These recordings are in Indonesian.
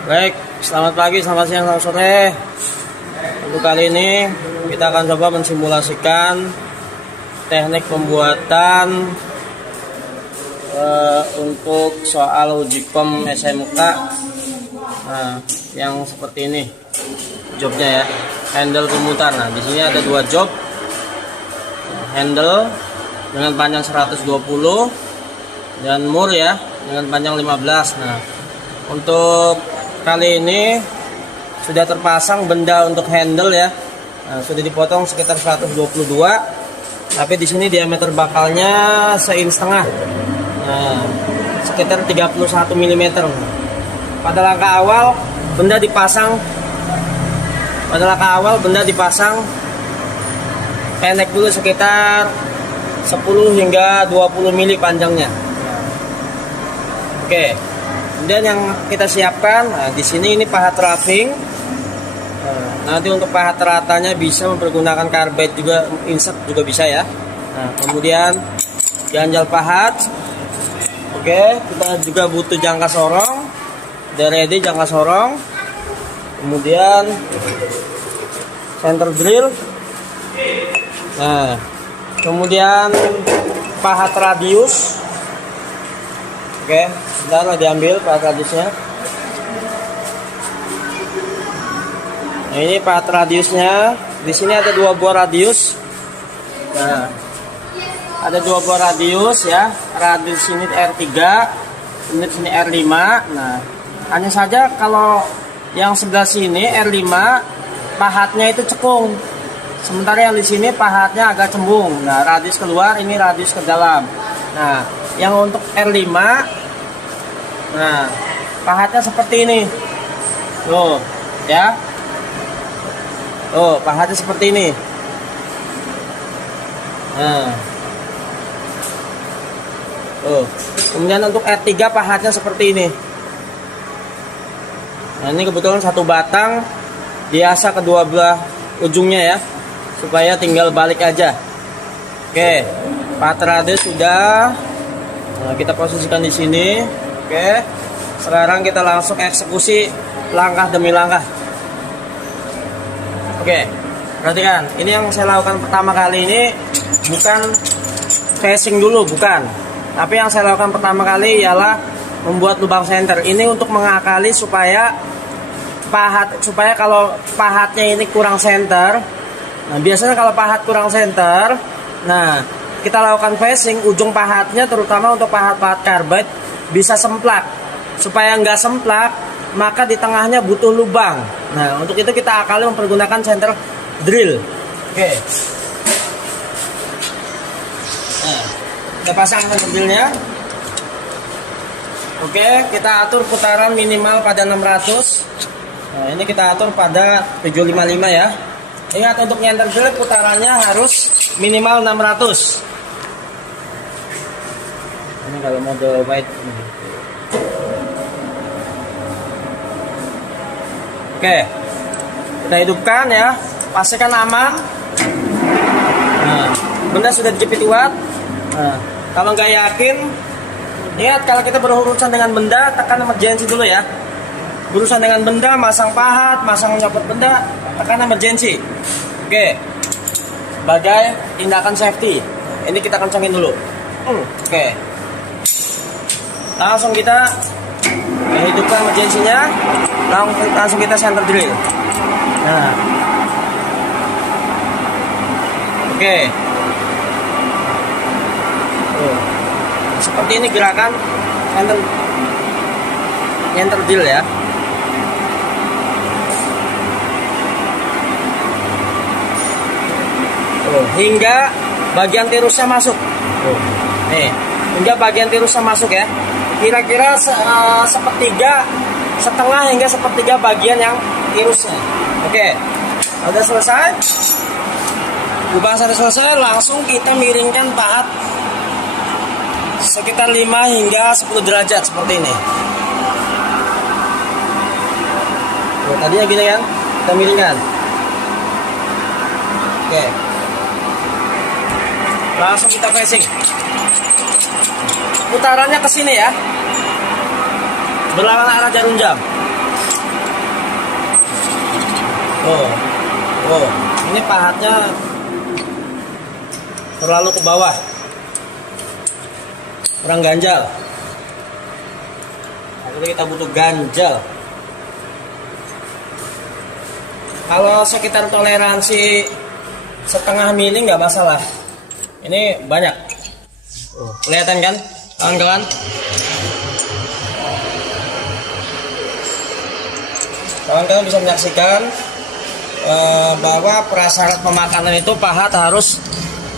Baik, selamat pagi, selamat siang, selamat sore. Untuk kali ini kita akan coba mensimulasikan teknik pembuatan untuk soal uji kom SMK. Nah, yang seperti ini jobnya ya, handle pemutar. Nah, di sini ada dua job, handle dengan panjang 120 dan mur ya dengan panjang 15. Nah, untuk kali ini sudah terpasang benda untuk handle ya. Nah, sudah dipotong sekitar 122. Tapi di sini diameter bakalnya 1,5 inch. Nah, sekitar 31 mm. Pada langkah awal benda dipasang pendek dulu sekitar 10 hingga 20 mili panjangnya. Oke. Kemudian yang kita siapkan, nah, di sini ini pahat roughing. Nanti untuk pahat ratanya bisa mempergunakan karbide juga, insert juga bisa ya. Nah, kemudian ganjal pahat. Oke, kita juga butuh jangka sorong, DRD jangka sorong. Kemudian center drill. Nah, kemudian pahat radius. Oke, sudah diambil pahat radiusnya. Nah, ini pahat radiusnya. Di sini ada dua buah radius. Nah, ada dua buah radius ya. Radius ini R3, ini sini R5. Nah, hanya saja kalau yang sebelah sini R5 pahatnya itu cekung. Sementara yang di sini pahatnya agak cembung. Nah, radius keluar, ini radius ke dalam. Nah, yang untuk R5, nah, pahatnya seperti ini. Tuh, ya. Oh, pahatnya seperti ini. Nah. Oh. Kemudian untuk R3 pahatnya seperti ini. Nah, ini kebetulan satu batang, biasa kedua belah ujungnya ya, supaya tinggal balik aja. Oke, pahat radius sudah. Nah, kita posisikan di sini. Oke. Sekarang kita langsung eksekusi langkah demi langkah. Oke, perhatikan. Ini yang saya lakukan pertama kali ini bukan casing dulu, bukan. Tapi yang saya lakukan pertama kali ialah membuat lubang senter. Ini untuk mengakali supaya kalau pahatnya ini kurang senter. Nah, biasanya kalau pahat kurang senter, nah, kita lakukan facing, ujung pahatnya terutama untuk pahat-pahat karbide bisa semplak. Supaya nggak semplak, maka di tengahnya butuh lubang. Nah, untuk itu kita akali mempergunakan center drill. Oke. Nah, kita pasang center drillnya. Oke, kita atur putaran minimal pada 600. Nah, ini kita atur pada 755 ya. Ingat, untuk center drill putarannya harus minimal 600. Ini kalau mode wide. Oke, kita hidupkan ya, pastikan aman. Nah, benda sudah dijepit kuat. Nah, kalau nggak yakin, ingat kalau kita berurusan dengan benda, tekan emergency dulu ya. Berurusan dengan benda, masang pahat, masang nyopot benda, tekan emergency. Oke, sebagai tindakan safety, ini kita kencangin dulu. Oke, langsung kita hidupkan emergency-nya. Langsung kita center drill. Nah, oke. Seperti ini gerakan center drill ya. Hingga bagian tirusnya masuk. Nih, hingga bagian tirusnya masuk ya. Kira-kira setengah hingga sepertiga bagian yang tirusnya. Oke, udah selesai. Lubang sudah selesai, langsung kita miringkan pahat sekitar 5 hingga 10 derajat seperti ini. Tadinya gini kan, kita miringkan. Oke, langsung kita facing. Putarannya ke sini ya, berlawanan arah jarum jam. Oh, oh, ini pahatnya terlalu ke bawah, kurang ganjal. Jadi kita butuh ganjal. Kalau sekitar toleransi setengah mili nggak masalah. Ini banyak. Kelihatan kan, kawan-kawan? Kawan-kawan bisa menyaksikan bahwa prasyarat pemakanan itu pahat harus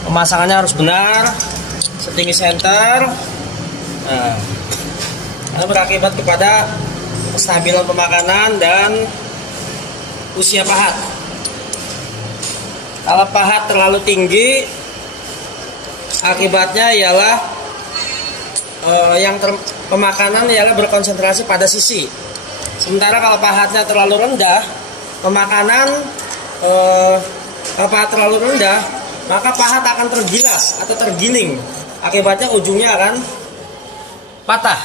pemasangannya harus benar, setinggi senter. Nah, ini berakibat kepada kestabilan pemakanan dan usia pahat. Kalau pahat terlalu tinggi, akibatnya ialah pemakanan ialah berkonsentrasi pada sisi. Sementara kalau pahatnya terlalu rendah, pemakanan kalau pahat terlalu rendah, maka pahat akan tergilas atau tergiling. Akibatnya ujungnya akan patah.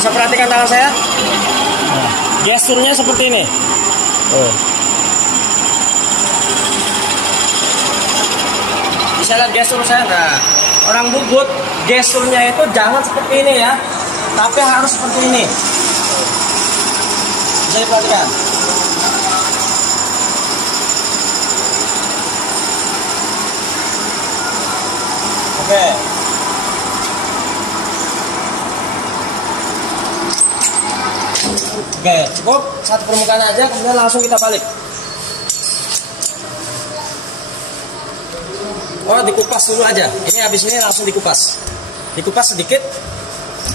Bisa perhatikan tangan saya. Gesturnya seperti ini. Bisa lihat gestur saya. Nah, orang bubut gesturnya itu jangan seperti ini ya, tapi harus seperti ini. Bisa diperhatikan. Oke. Oke, cukup satu permukaan aja, kemudian langsung kita balik. Oh, dikupas dulu aja. Ini habis ini langsung dikupas. Dikupas sedikit.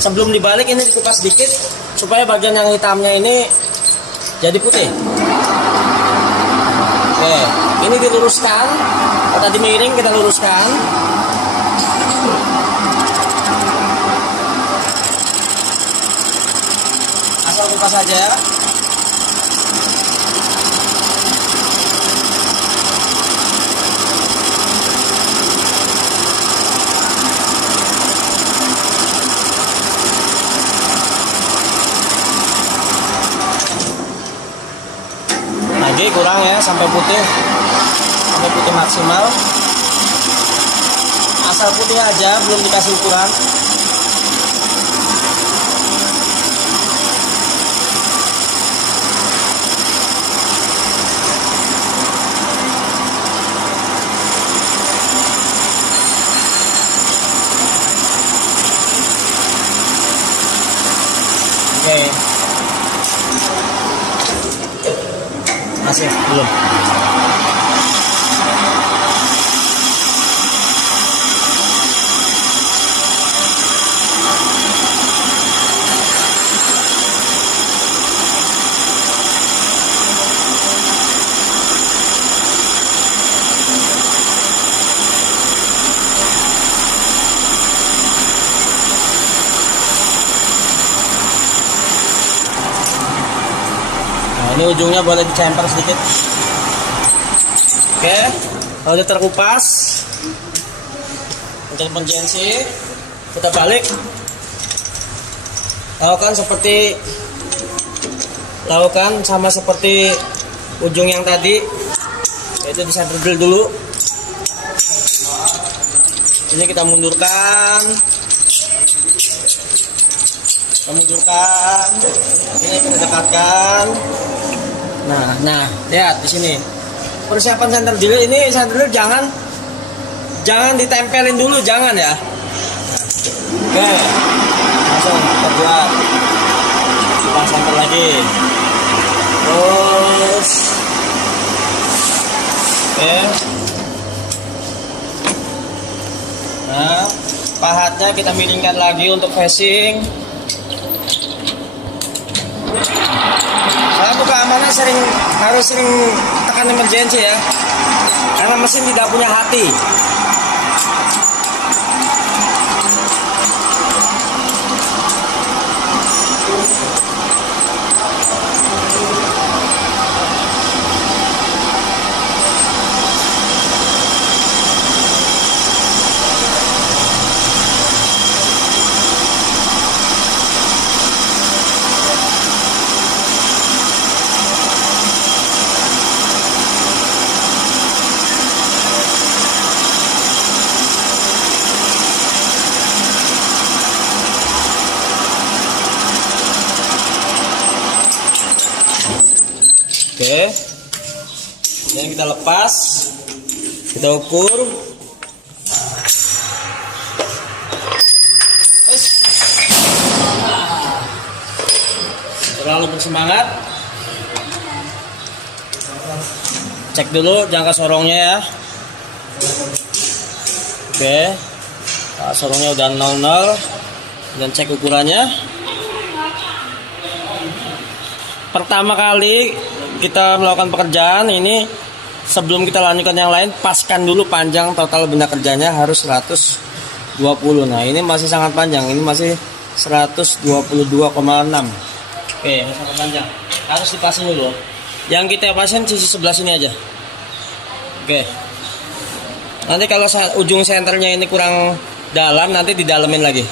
Sebelum dibalik ini dikupas sedikit supaya bagian yang hitamnya ini jadi putih. Oke, ini diluruskan. Kalau tadi miring kita luruskan. Asal kupas saja. Lagi kurang ya, sampai putih maksimal. Asal putih aja, belum dikasih ukuran. Oke. Masih belum. Ini ujungnya boleh dicemper sedikit. Oke, kalau udah terkupas, untuk penjensi kita balik. Lakukan sama seperti ujung yang tadi, yaitu di center drill dulu. Ini kita mundurkan. Ini kita dekatkan. Nah, lihat di sini. Persiapan center drill ini, center drill jangan ditempelin dulu, jangan ya. Oke, langsung kita buat. Kita center lagi. Terus, oke. Nah, pahatnya kita miringkan lagi untuk facing. Saya untuk keamanan harus sering nyalakan emergency ya, karena mesin tidak punya hati. Oke, ini kita lepas, kita ukur. Terlalu bersemangat. Cek dulu jangka sorongnya ya. Oke, nah, sorongnya udah 00 dan cek ukurannya. Pertama kali kita melakukan pekerjaan ini, sebelum kita lanjutkan yang lain, paskan dulu panjang total benda kerjanya harus 120. Nah ini masih sangat panjang, ini masih 122,6. Oke, sangat panjang, harus dipasin dulu. Yang kita pasin sisi sebelah sini aja. Oke, nanti kalau ujung senternya ini kurang dalam, nanti didalemin lagi.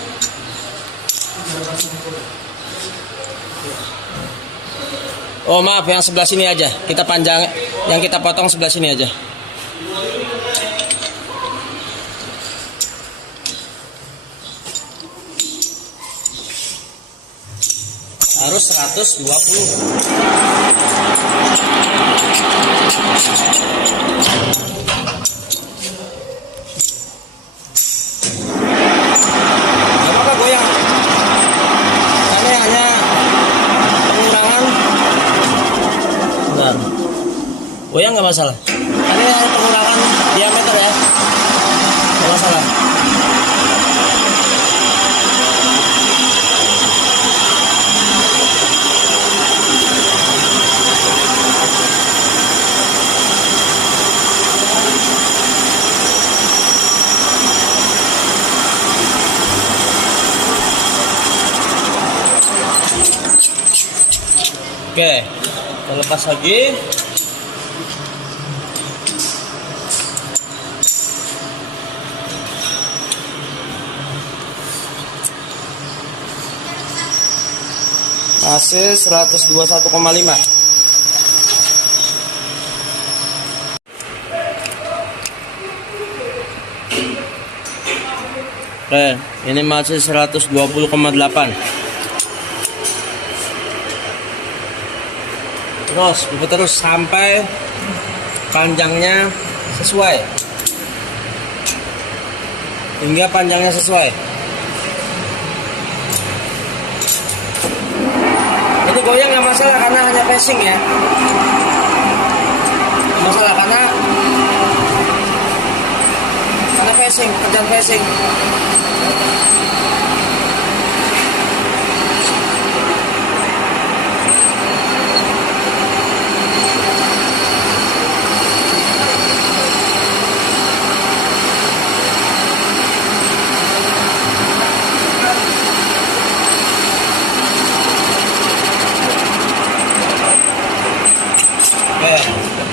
Oh maaf, yang sebelah sini aja kita panjang, yang kita potong sebelah sini aja. Harus 120. Goyang nggak masalah. Ini hanya pengurangan diameter ya, nggak masalah. Oke, kita lepas lagi. Masih 121,5. Oke, ini masih 120,8. Terus sampai panjangnya sesuai, hingga panjangnya sesuai. Ini goyang nggak masalah karena hanya passing ya. Masalah karena passing, kerjaan passing.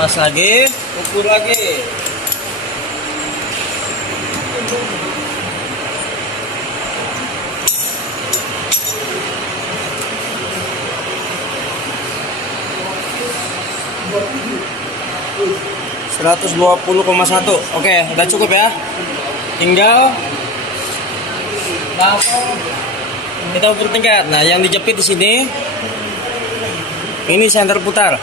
Lepas lagi, ukur lagi. $120,1. Oke, udah cukup ya. Tinggal langsung kita ukur tingkat. Nah, yang dijepit di sini ini senter putar.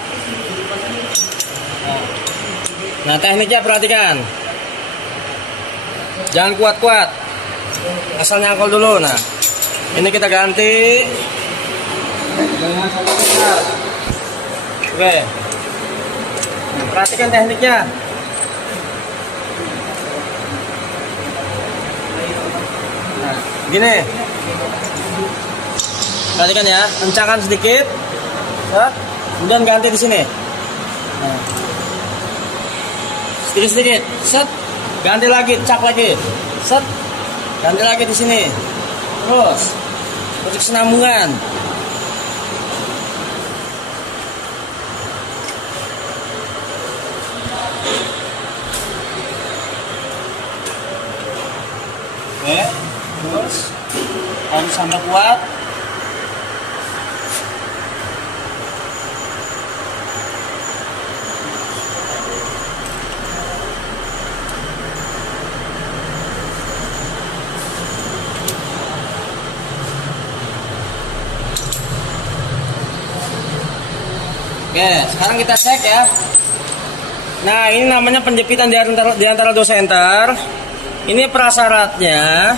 Nah, tekniknya perhatikan, jangan kuat-kuat, asal nyangkol dulu. Nah, ini kita ganti. Oke, nah, perhatikan tekniknya. Nah, gini, perhatikan ya, kencangkan sedikit, kemudian ganti di sini. Nah, kiri sedikit, set, ganti lagi, cak lagi, set, ganti lagi di sini, terus untuk senambungan. Oke, terus harus sampai kuat. Oke, sekarang kita cek ya. Nah, ini namanya penjepitan di antara dua senter. Ini prasyaratnya,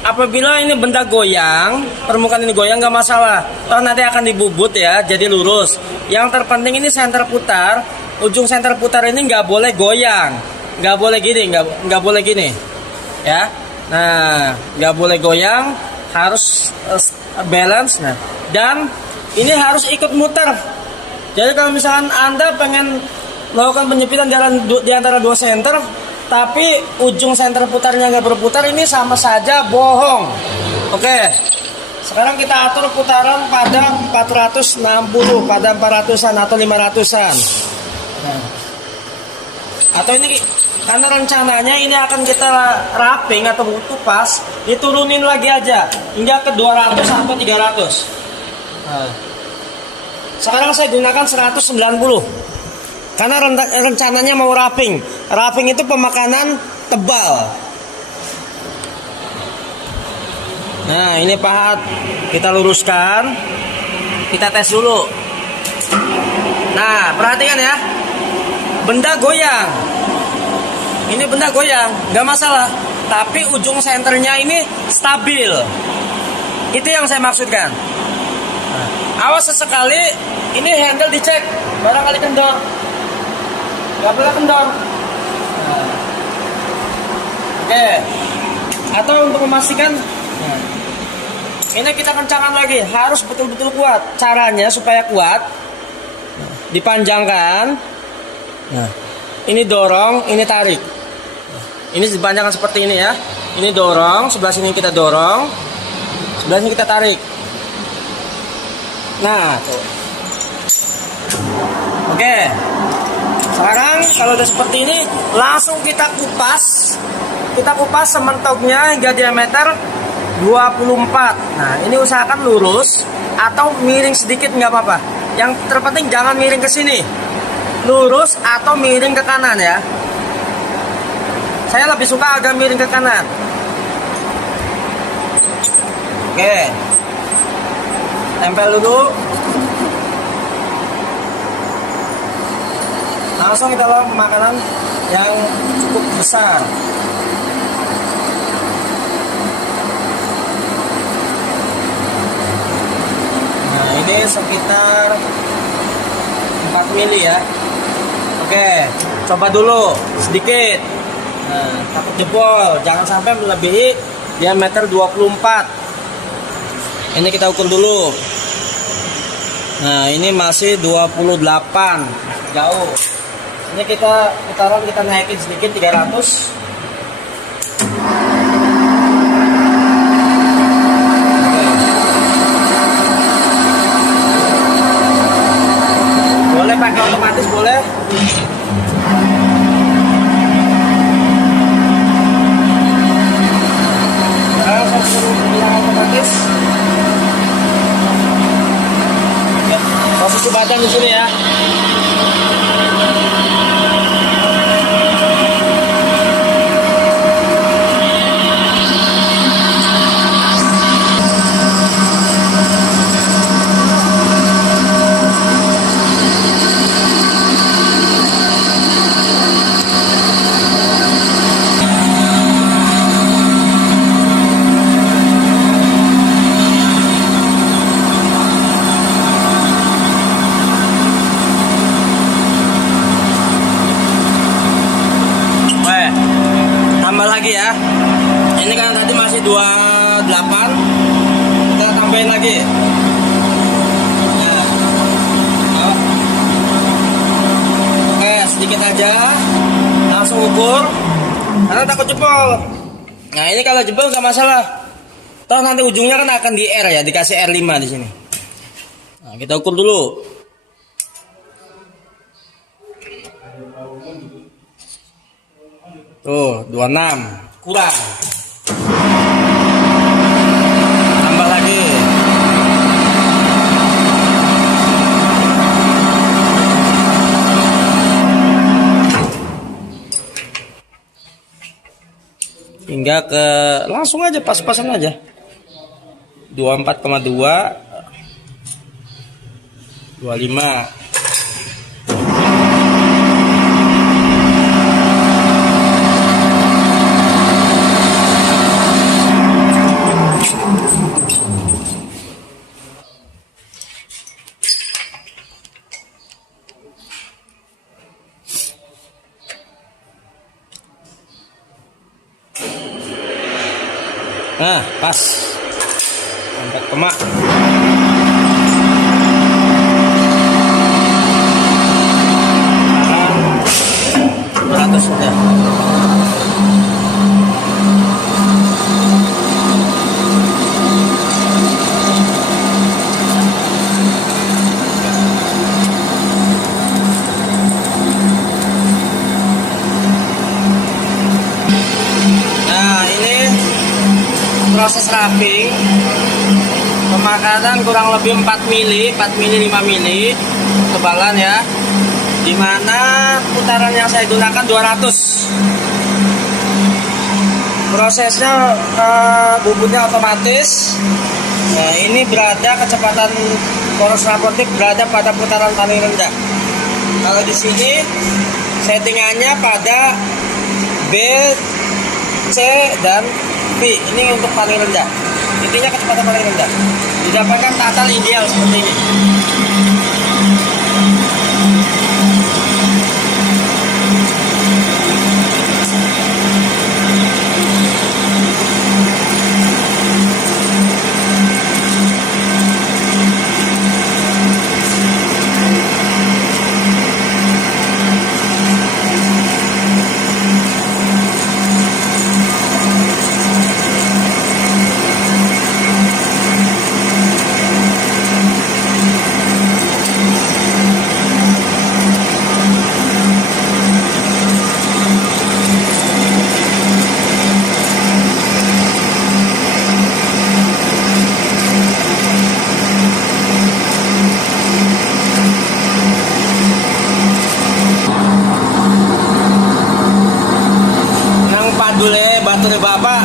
apabila ini benda goyang, permukaan ini goyang nggak masalah. Toh nanti akan dibubut ya, jadi lurus. Yang terpenting ini senter putar, ujung senter putar ini nggak boleh goyang, nggak boleh gini, nggak boleh gini, ya. Nah, nggak boleh goyang, harus balance. Nah, dan ini harus ikut muter. Jadi kalau misalkan Anda pengen melakukan penjepitan di antara dua senter, tapi ujung senter putarnya nggak berputar, ini sama saja bohong. Oke, sekarang kita atur putaran pada 460, pada 400-an atau 500-an. Nah, atau ini karena rencananya ini akan kita wrapping atau tupas, diturunin lagi aja hingga ke 200 atau 300. Nah, sekarang saya gunakan 190 karena rencananya mau wrapping. Wrapping itu pemakanan tebal. Nah, ini pahat kita luruskan, kita tes dulu. Nah, perhatikan ya, benda goyang. Ini benda goyang, nggak masalah. Tapi ujung senternya ini stabil. Itu yang saya maksudkan. Nah, awas sesekali ini handle dicek, barangkali kendor. Nggak boleh kendor. Nah. Oke. Atau untuk memastikan, ini kita kencangkan lagi, harus betul-betul kuat. Caranya supaya kuat, dipanjangkan. Nah, ini dorong, ini tarik. Ini dipanjangkan seperti ini ya. Ini dorong, sebelah sini kita dorong, sebelah sini kita tarik. Nah, tuh. Oke. Sekarang kalau udah seperti ini, langsung kita kupas. Kita kupas sementoknya hingga diameter 24. Nah, ini usahakan lurus atau miring sedikit nggak apa-apa. Yang terpenting jangan miring ke sini. Lurus atau miring ke kanan ya. Saya lebih suka agak miring ke kanan. Oke. Tempel dulu. Langsung kita lakukan makanan yang cukup besar. Nah, ini sekitar 4 mili ya. Oke, coba dulu sedikit. Nah, takut jebol, jangan sampai melebihi diameter 24. Ini kita ukur dulu. Nah, ini masih 28, jauh. Ini kita putaran, kita naikin sedikit 300. Boleh pakai otomatis, boleh. Sekarang saya suruh yang otomatis. Ya, posisi badan di sini ya. Lagi ya, ini kan tadi masih 28, kita tambahin lagi. Nah. Oke, sedikit aja. ukur karena takut jebol. Nah ini kalau jebol nggak masalah. Toh nanti ujungnya kan akan di R ya, dikasih R5 di sini. Nah, kita ukur dulu. Tuh 26 kurang. Tambah lagi. Hingga ke langsung aja pas-pasan aja. 24,2 25. Nah, pas. 4, 200 sudah. Nah, ini proses wrapping. Pemakaran kurang lebih 4 mili, 4 mili, 5 mili ketebalan ya. Dimana putaran yang saya gunakan 200. Prosesnya bubutnya otomatis. Nah ini berada kecepatan poros rapportif berada pada putaran paling rendah. Kalau di sini settingannya pada B, C dan B. Ini untuk paling rendah. Intinya kecepatan paling rendah. Didapatkan total ideal seperti ini. Batur bapak.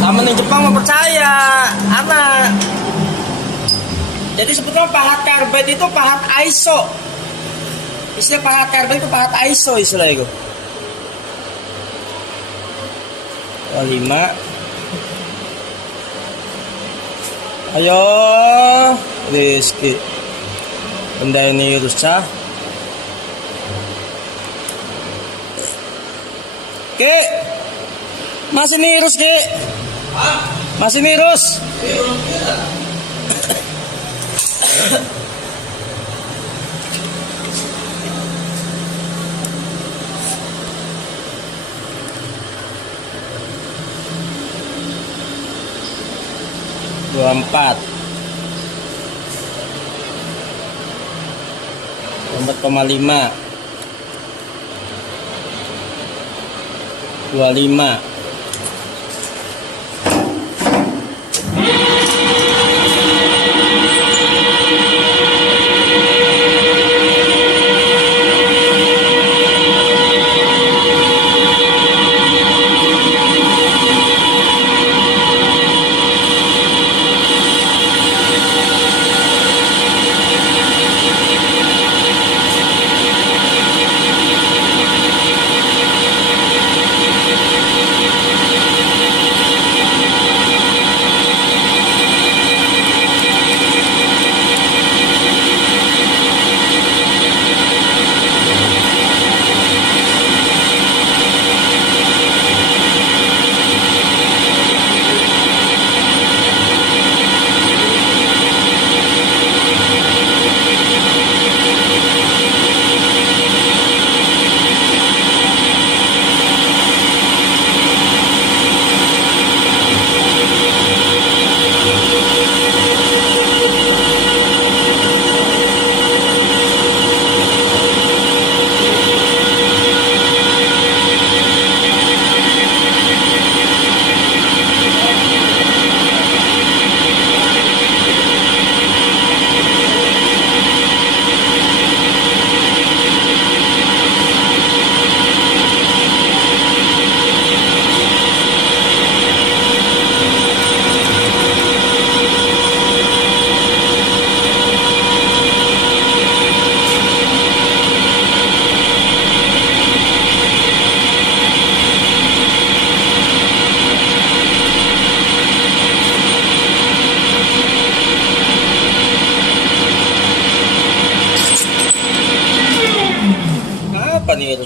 Taman di Jepang mau percaya, anak. Jadi sebetulnya pahat karbit itu pahat ISO. Istilah pahat karbit itu pahat ISO istilah itu. 5. Ayo, Rizky. Benda ini rusak. Ki, masih mirus Ki? Masih mirus? Dua 4,5 25.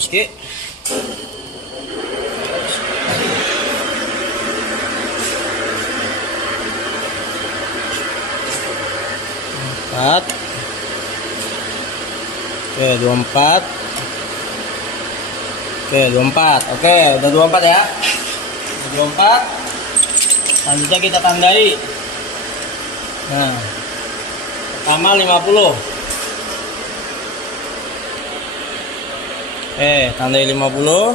bosku. Empat. Oke, 24. Oke, 24. Oke, udah 24 ya. Udah 24. Selanjutnya kita tandai. Nah, pertama 50. Tandai 50.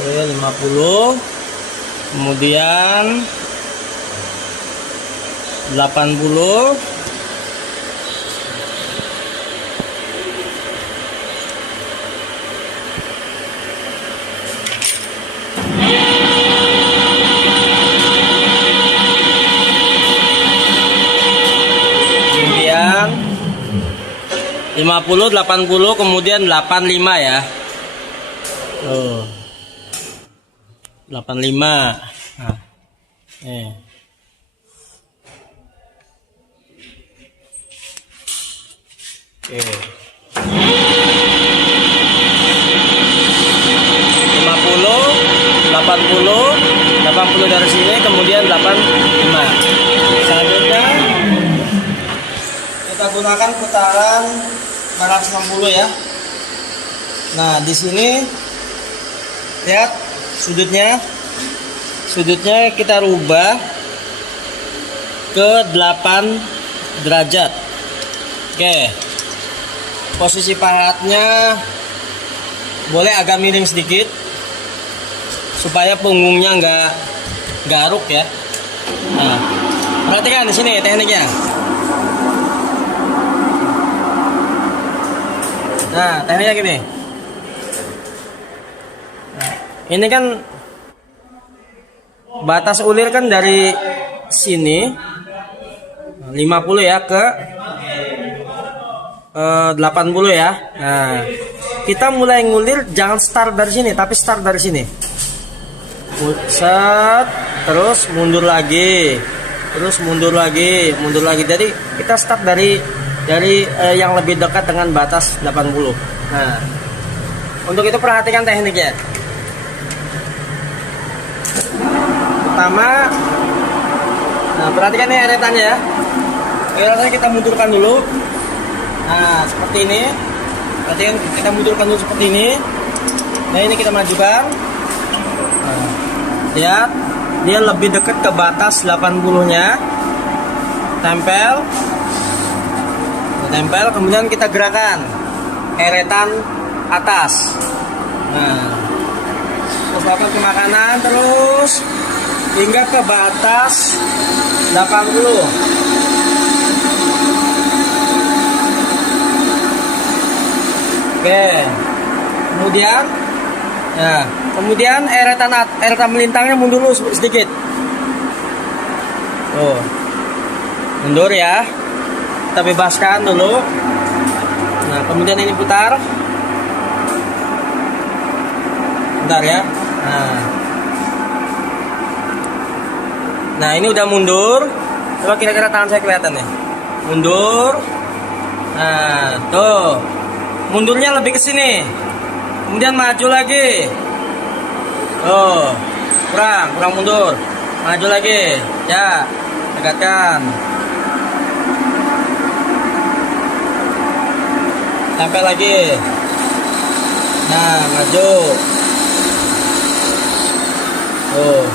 Oke, 50. Kemudian 80. Kemudian 50, 80, kemudian 85 ya. Tuh. 85. Nah. Oke. 50, 80 dari sini, kemudian 85. Selanjutnya kita gunakan putaran 460 ya. Nah, di sini lihat sudutnya kita rubah ke 8 derajat. Oke. Posisi pahatnya boleh agak miring sedikit supaya punggungnya nggak garuk ya. Nah, perhatikan di sini tekniknya. Nah, tekniknya gini. Ini kan batas ulir kan dari sini 50 ya ke 80 ya. Nah, kita mulai ngulir jangan start dari sini tapi start dari sini. Set, terus mundur lagi. Terus mundur lagi. Jadi kita start dari yang lebih dekat dengan batas 80. Nah, untuk itu perhatikan tekniknya. Pertama, nah perhatikan nih eretannya ya. Eretannya kita mundurkan dulu. Nah, seperti ini. Perhatikan, kita mundurkan dulu seperti ini. Nah, ini kita majukan. Nah, lihat, dia lebih dekat ke batas 80-nya. Tempel, kemudian kita gerakan eretan atas. Nah, terus lakukan ke makanan terus hingga ke batas 80. Oke. Kemudian eretan melintangnya mundur dulu sedikit. Tuh. Mundur ya. Kita bebaskan dulu. Nah, kemudian ini putar. Bentar ya. Nah, ini udah mundur. Coba kira-kira tangan saya kelihatan nih. Mundur. Nah, tuh. Mundurnya lebih ke sini. Kemudian maju lagi. Tuh. Kurang mundur. Maju lagi. Ya, dekatkan. Tempel lagi. Nah, maju. Tuh.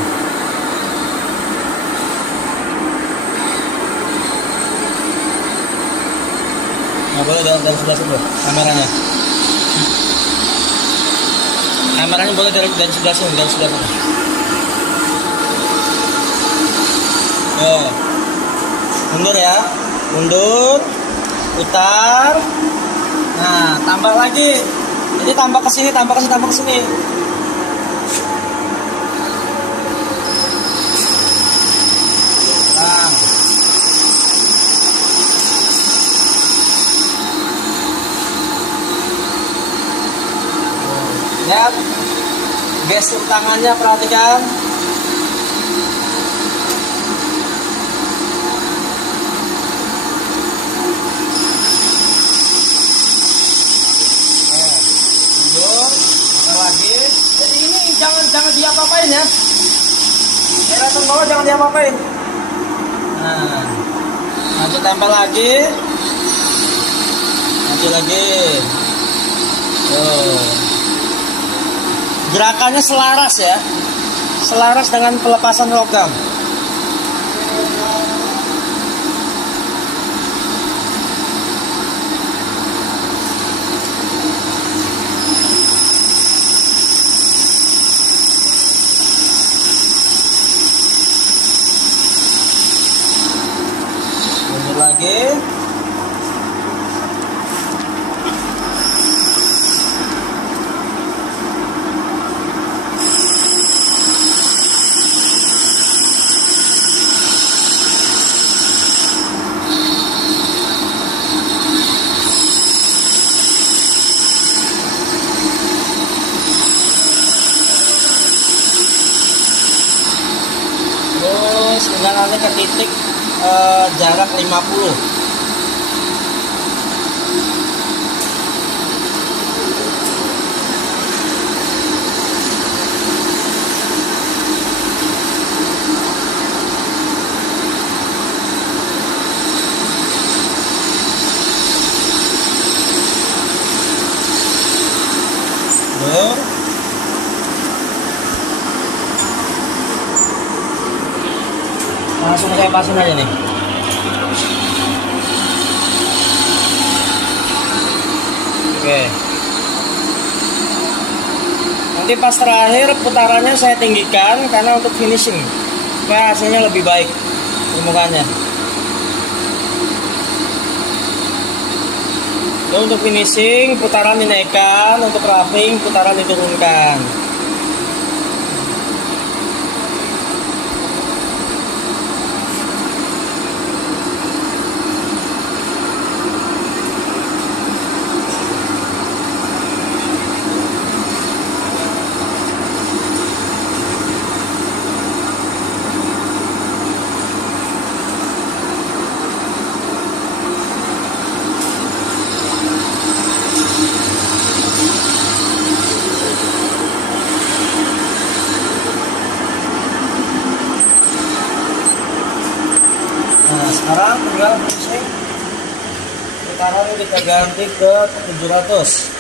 Nggak boleh dong. dari sebelah situ kameranya. Kameranya boleh dari sebelah sini, dari sebelah sini. Mundur ya, mundur, putar. Nah, tambah lagi. Jadi tambah ke sini, tambah ke sini, tambah ke sini. Nah. Lihat gestur tangannya, perhatikan. Mundur, putar lagi. Jadi ini jangan diapa-apain ya. Aerator bawah jangan diapa-apain. Nah, maju tempel lagi. Maju lagi. Gerakannya selaras ya, selaras dengan pelepasan logam. Mundur lagi. Kemudian nanti ke titik jarak 50. Langsung saya pasin aja nih. Oke. Nanti pas terakhir putarannya saya tinggikan karena untuk finishing supaya hasilnya lebih baik permukaannya. Lalu untuk finishing putaran dinaikkan, untuk roughing putaran diturunkan. Sekarang tinggal finishing. Sekarang kita ganti ke 700.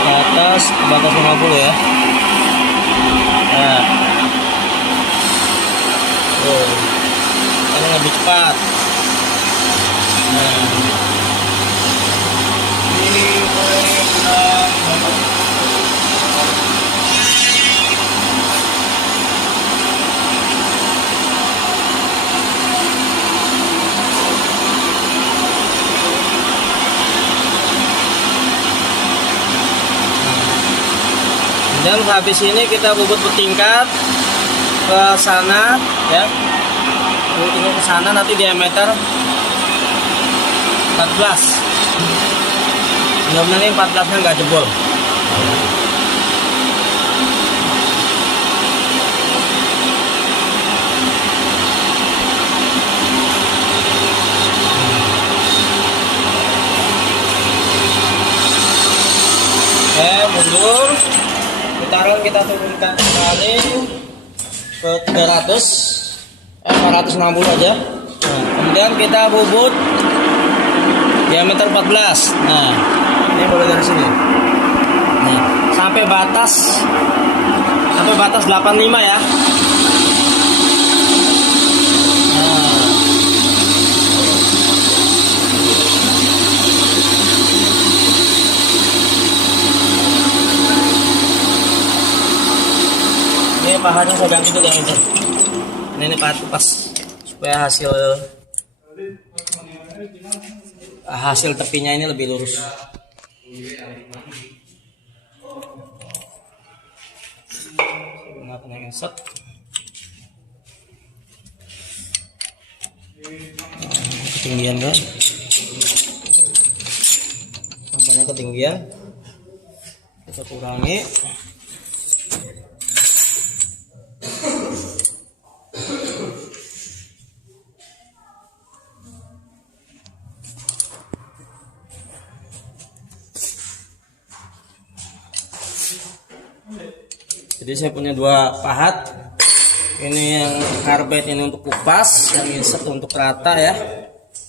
Ke atas 450 ya. Nah. Ini lebih cepat. Nah. Dan habis ini kita bubut bertingkat ke sana ya. Bubut tingkat ke sana, nanti diameter 14. Mudah-mudahan ini 14-nya nggak jebol. Mundur. Putaran kita turunkan kembali ke 460 aja. Nah, kemudian kita bubut diameter 14. Nah, ini boleh dari sini. Nih, sampai batas 85 ya. pahatnya saya ganti dulu yang ini. Ini pahat pas supaya hasil tepinya ini lebih lurus. Gunakan yang set. Ketinggian kan? Sampahnya ketinggian. Kita kurangi. Jadi saya punya dua pahat. Ini yang karbet ini untuk kupas, yang insert untuk rata ya.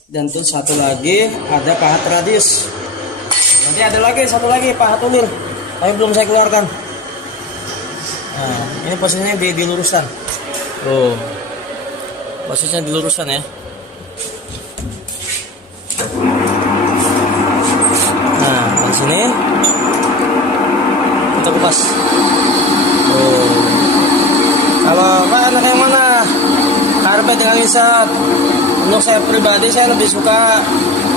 Dan terus satu lagi ada pahat radius. Nanti ada lagi satu lagi pahat ulir, tapi belum saya keluarkan. Nah, ini posisinya diluruskan. Tuh, posisinya diluruskan ya. Nah, di sini kita kupas. Kalau Pak anak yang mana? Karbet dengan insert. Untuk saya pribadi saya lebih suka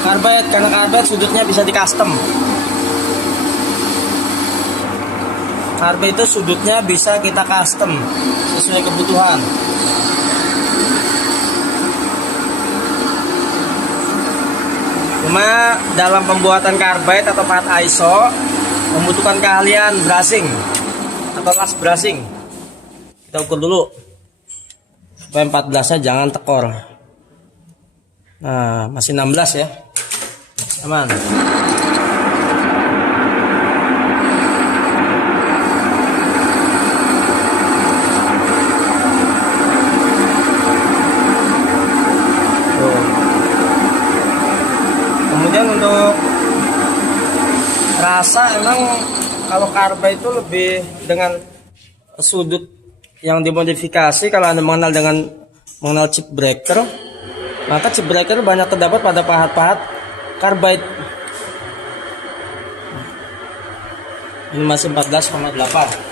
karbet karena karbet sudutnya bisa di custom. Karbet itu sudutnya bisa kita custom sesuai kebutuhan. Cuma dalam pembuatan karbet atau pahat ISO membutuhkan keahlian brushing atau last brushing. Kita ukur dulu supaya 14 nya jangan tekor. Nah, masih 16 ya, aman. Kemudian untuk rasa emang kalau karbet itu lebih dengan sudut yang dimodifikasi. Kalau Anda mengenal chip breaker, maka chip breaker banyak terdapat pada pahat-pahat karbit. Ini masih 14,8.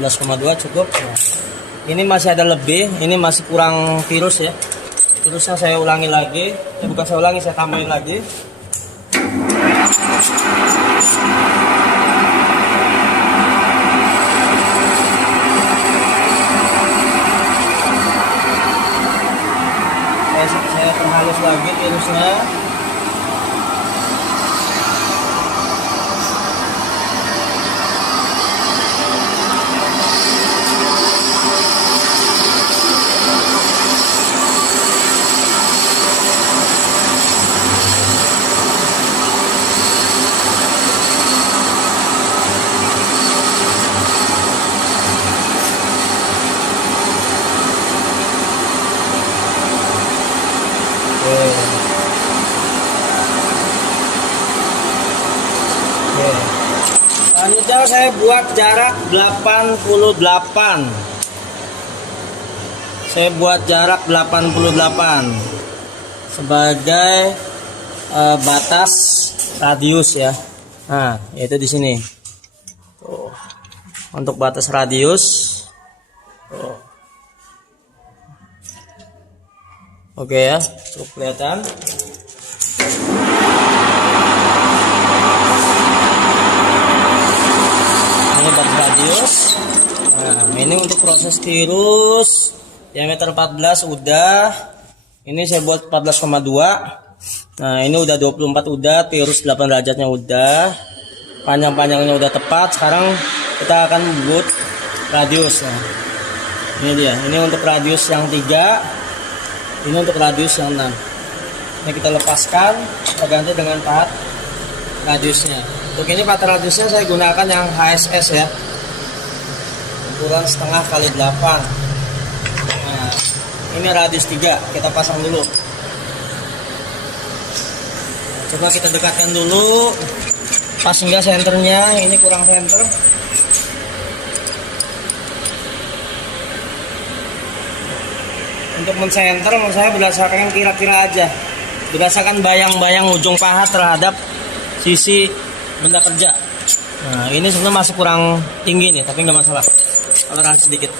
(14,2) cukup. Nah, ini masih ada lebih, ini masih kurang virus ya. Virusnya saya ulangi lagi, bukan saya ulangi, saya tambahin lagi. Saya perhalus lagi virusnya. Selanjutnya saya buat jarak 88. Saya buat jarak 88 sebagai batas radius ya. Nah, yaitu di sini. Tuh. Untuk batas radius. Tuh. Oke ya, cukup kelihatan. Ini batas radius. Nah, ini untuk proses tirus diameter 14 udah. Ini saya buat 14,2. Nah, ini udah 24 udah, tirus 8 derajatnya udah. Panjang-panjangnya udah tepat. Sekarang kita akan buat radius. Nah, ini dia. Ini untuk radius yang 3. Ini untuk radius yang 6. Ini kita lepaskan, kita ganti dengan pahat radiusnya. Untuk ini pahat radiusnya saya gunakan yang HSS ya, ukuran setengah kali 8. Nah, ini radius 3, kita pasang dulu. Coba kita dekatkan dulu, pas enggak senternya, ini kurang senter. Untuk mensenter menurut saya berdasarkan kira-kira aja, berdasarkan bayang-bayang ujung pahat terhadap sisi benda kerja. Nah ini sebenarnya masih kurang tinggi nih, tapi nggak masalah, toleransi sedikit.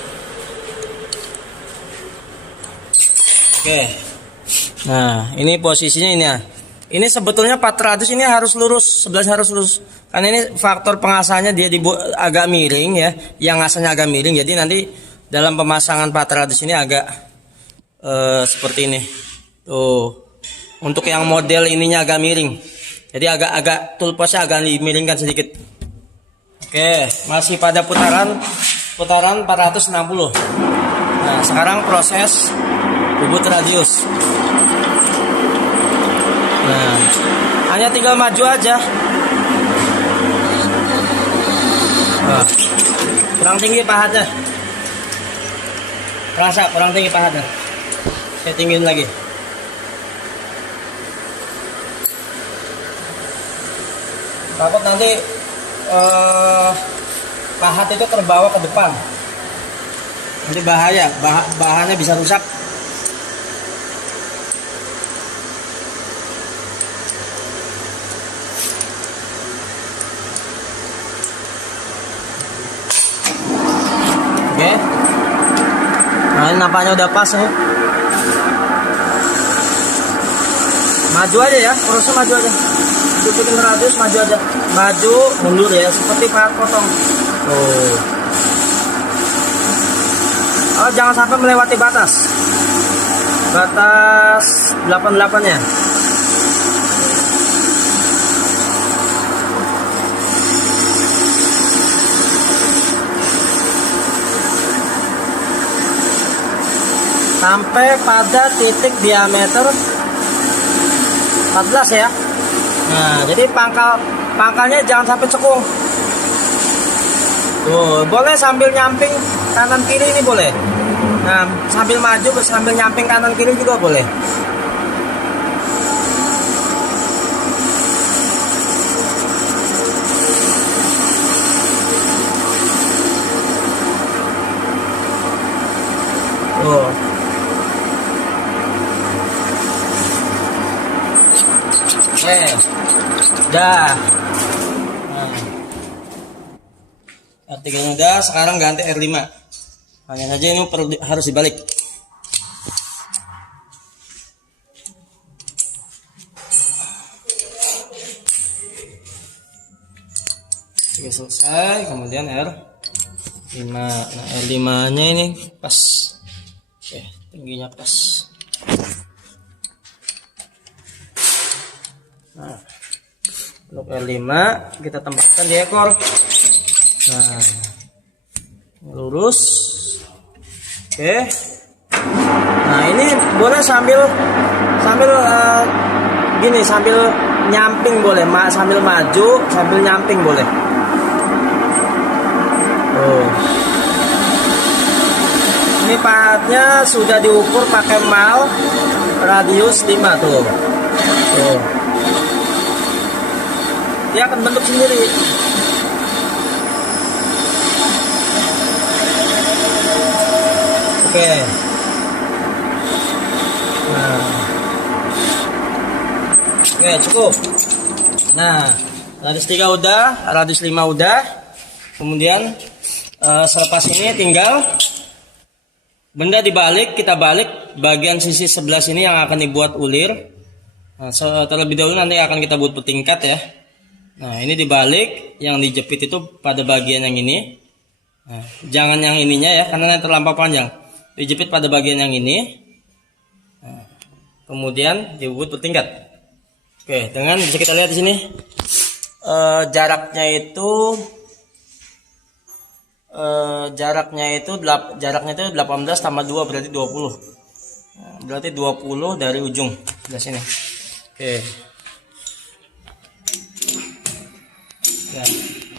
Oke, nah ini posisinya ini ya. Ini sebetulnya 400 ini harus lurus, 11 harus lurus. Karena ini faktor pengasahannya dia dibuat agak miring ya, yang asalnya agak miring. Jadi nanti dalam pemasangan 400 ini agak seperti ini. Tuh. Untuk yang model ininya agak miring. Jadi agak tulpasnya agak dimiringkan sedikit. Oke, masih pada putaran 460. Nah, sekarang proses bubut radius. Nah, hanya tinggal maju aja. Nah, kurang tinggi pahatnya. Terasa kurang tinggi pahatnya. Saya tinggiin lagi. Takut nanti pahat itu terbawa ke depan. Nanti bahaya, bahannya bisa rusak. Oke. Nah ini nampaknya udah pas nih. Maju aja ya, terusnya maju aja. Tutupin radius, maju aja. Maju, mundur ya, seperti pahat potong. Tuh. Oh, jangan sampai melewati batas. Batas 88-nya. Sampai pada titik diameter 14 ya. Nah, jadi pangkalnya jangan sampai cekung. Tuh, boleh sambil nyamping kanan kiri ini boleh. Nah, sambil maju sambil nyamping kanan kiri juga boleh. Tuh. Dah. Nah. R3 nya udah, sekarang ganti R5. Hanya saja ini harus dibalik. Oke, selesai, kemudian R5. Nah, R5 nya ini pas. Oke, tingginya pas. Nah, untuk R5 kita tempatkan di ekor. Nah, lurus. Oke. Nah, ini boleh sambil gini, sambil nyamping boleh, sambil maju, sambil nyamping boleh. Tuh. Ini pahatnya sudah diukur pakai mal radius 5 tuh. Tuh. Dia akan bentuk sendiri. Oke. Nah. Oke, cukup. Nah, radius 3 udah, radius 5 udah. Kemudian selepas ini tinggal benda dibalik, kita balik bagian sisi sebelah sini yang akan dibuat ulir. Nah, terlebih dahulu nanti akan kita buat petingkat ya. Nah, ini dibalik, yang dijepit itu pada bagian yang ini. Nah, jangan yang ininya ya, karena terlampau panjang. Dijepit pada bagian yang ini. Nah, kemudian dibuat petingkat. Oke, dengan bisa kita lihat di sini jaraknya itu 18 tambah 2 berarti 20. Nah, berarti 20 dari ujung sebelah sini. Oke. Ya.